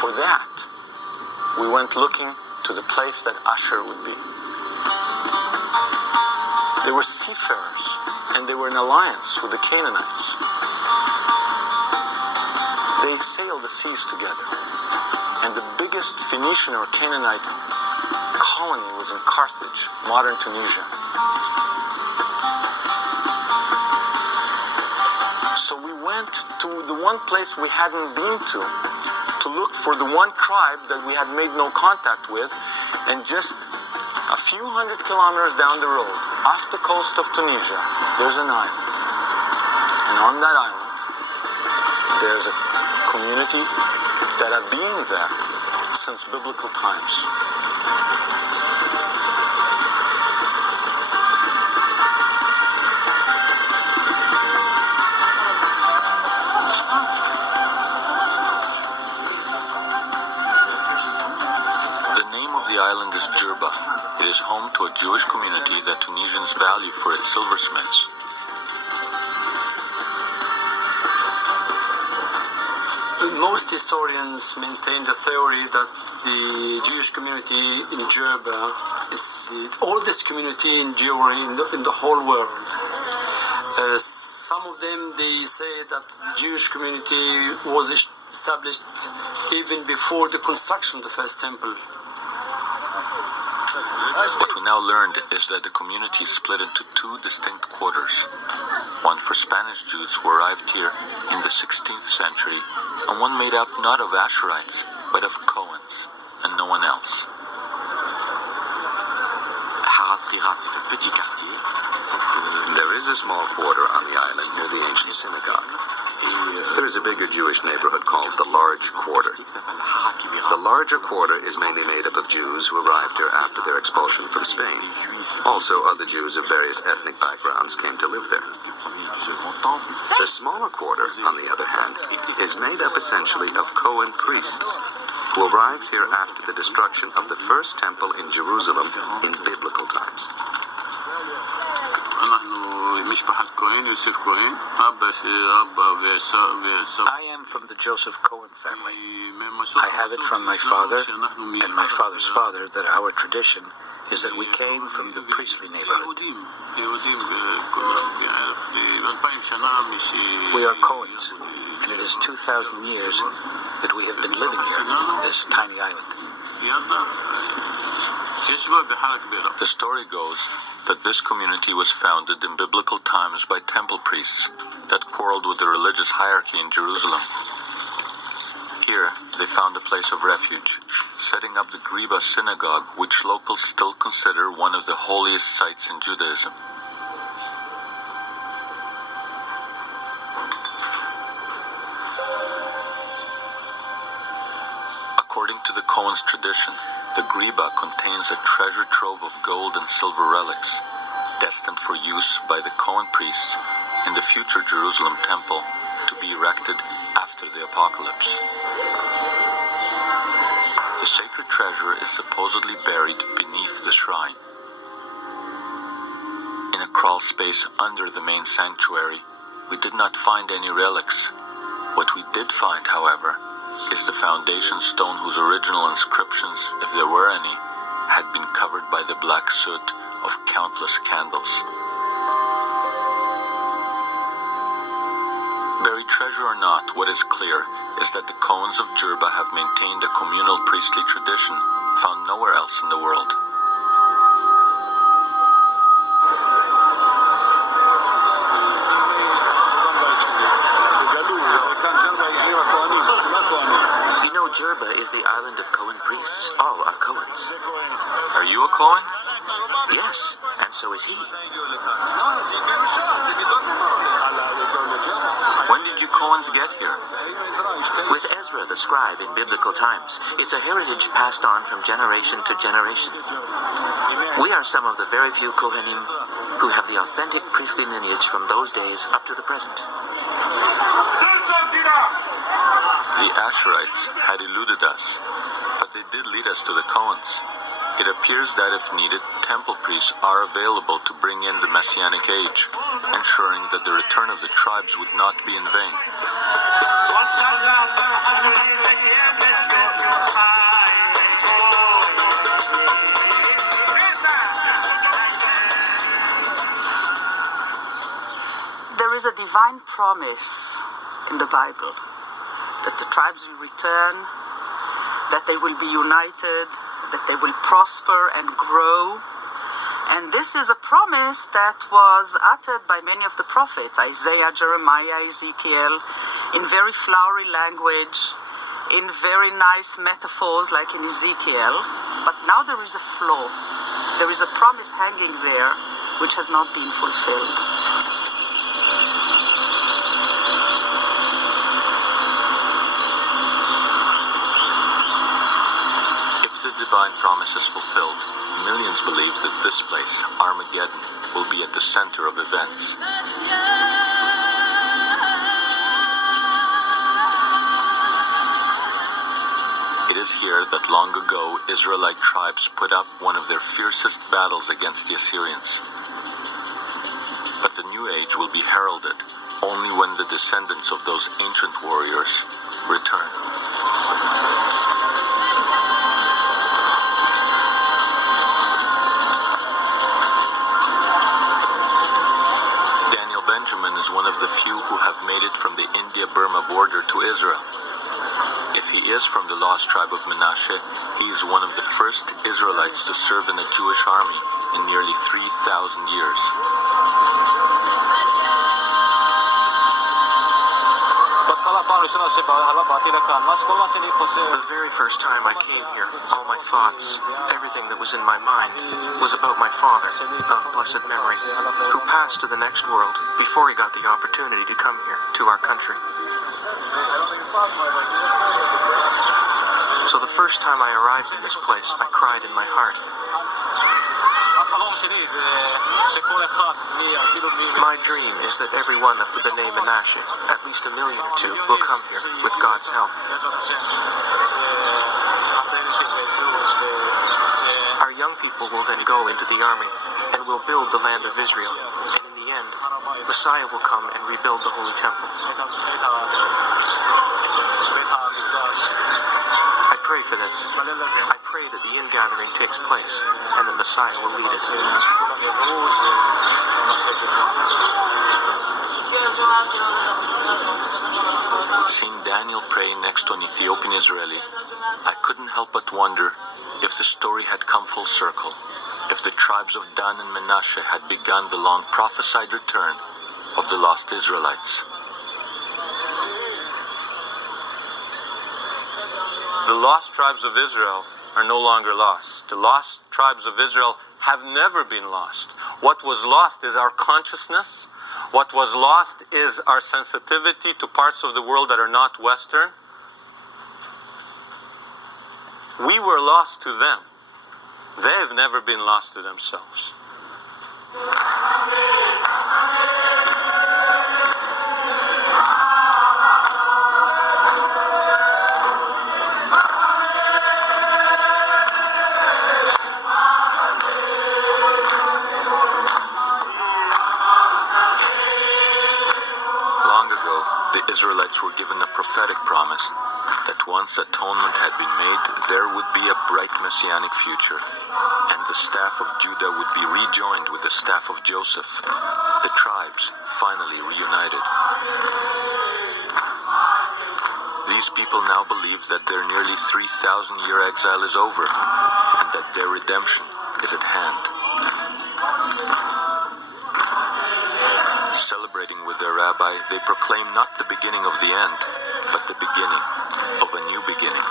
For that, we went looking to the place that Asher would be. They were seafarers, and they were in alliance with the Canaanites. They sailed the seas together, and the biggest Phoenician or Canaanite colony was in Carthage, modern Tunisia. So we went to the one place we hadn't been to look for the one tribe that we had made no contact with, and just a few hundred kilometers down the road, off the coast of Tunisia, there's an island. And on that island, there's a community that have been there since biblical times. The name of the island is Jerba. It is home to a Jewish community that Tunisians value for its silversmiths. Most historians maintain the theory that the Jewish community in Jerba is the oldest community in Jewry in the whole world. Some of them, they say that the Jewish community was established even before the construction of the first temple. What we now learned is that the community is split into two distinct quarters. One for Spanish Jews who arrived here in the 16th century, and one made up not of Asherites, but of Cohens, and no one else. There is a small quarter on the island near the ancient synagogue. There is a bigger Jewish neighborhood called the Large Quarter. The larger quarter is mainly made up of Jews who arrived here after their expulsion from Spain. Also, other Jews of various ethnic backgrounds came to live there. The smaller quarter, on the other hand, is made up essentially of Cohen priests who arrived here after the destruction of the first temple in Jerusalem in biblical times. I am from the Joseph Cohen family. I have it from my father and my father's father that our tradition is that we came from the priestly neighborhood. We are Cohens, and it is 2,000 years that we have been living here on this tiny island. The story goes that this community was founded in biblical times by temple priests that quarreled with the religious hierarchy in Jerusalem. Here, they found a place of refuge, setting up the Griba synagogue, which locals still consider one of the holiest sites in Judaism. According to the Cohen's tradition, the Griba contains a treasure trove of gold and silver relics, destined for use by the Cohen priests in the future Jerusalem temple to be erected after the apocalypse. The sacred treasure is supposedly buried beneath the shrine. In a crawl space under the main sanctuary, we did not find any relics. What we did find, however, is the foundation stone whose original inscriptions, if there were any, had been covered by the black soot of countless candles. Buried treasure or not, what is clear is that the Cohens of Jerba have maintained a communal priestly tradition found nowhere else in the world. You know, Jerba is the island of Cohen priests. All are Cohens. Are you a Cohen? Yes, and so is he. When did you Cohens get here? With Ezra the scribe in biblical times, it's a heritage passed on from generation to generation. We are some of the very few Kohanim who have the authentic priestly lineage from those days up to the present. The Asherites had eluded us, but they did lead us to the Cohens. It appears that if needed, temple priests are available to bring in the Messianic age, ensuring that the return of the tribes would not be in vain. a divine promise in the Bible that the tribes will return, that they will be united, that they will prosper and grow. And this is a promise that was uttered by many of the prophets, Isaiah, Jeremiah, Ezekiel, in very flowery language, in very nice metaphors like in Ezekiel. But now there is a flaw. There is a promise hanging there which has not been fulfilled. If the divine promise is fulfilled, millions believe that this place, Armageddon, will be at the center of events. It is here that long ago Israelite tribes put up one of their fiercest battles against the Assyrians. But the new age will be heralded only when the descendants of those ancient warriors return. Daniel Benjamin is one of the few who have made it from the India-Burma border to Israel. If he is from the lost tribe of Menashe, he is one of the first Israelites to serve in a Jewish army in nearly 3,000 years. The very first time I came here, all my thoughts, everything that was in my mind, was about my father, of blessed memory, who passed to the next world before he got the opportunity to come here, to our country. So the first time I arrived in this place, I cried in my heart. My dream is that everyone of the B'nai Menashe, at least 1 million or 2, will come here with God's help. Our young people will then go into the army and will build the land of Israel. And in the end, Messiah will come and rebuild the Holy Temple. I pray for this. I pray that the ingathering takes place and that Messiah will lead us. Seeing Daniel pray next to an Ethiopian Israeli, I couldn't help but wonder if the story had come full circle, if the tribes of Dan and Menashe had begun the long prophesied return of the lost Israelites. The lost tribes of Israel are no longer lost. The lost tribes of Israel have never been lost. What was lost is our consciousness. What was lost is our sensitivity to parts of the world that are not Western. We were lost to them. They have never been lost to themselves. Israelites were given a prophetic promise that once atonement had been made, there would be a bright messianic future, and the staff of Judah would be rejoined with the staff of Joseph, the tribes finally reunited. These people now believe that their nearly 3,000-year exile is over, and that their redemption is at hand. Celebrating with their rabbi, they proclaim not the beginning of the end, but the beginning of a new beginning.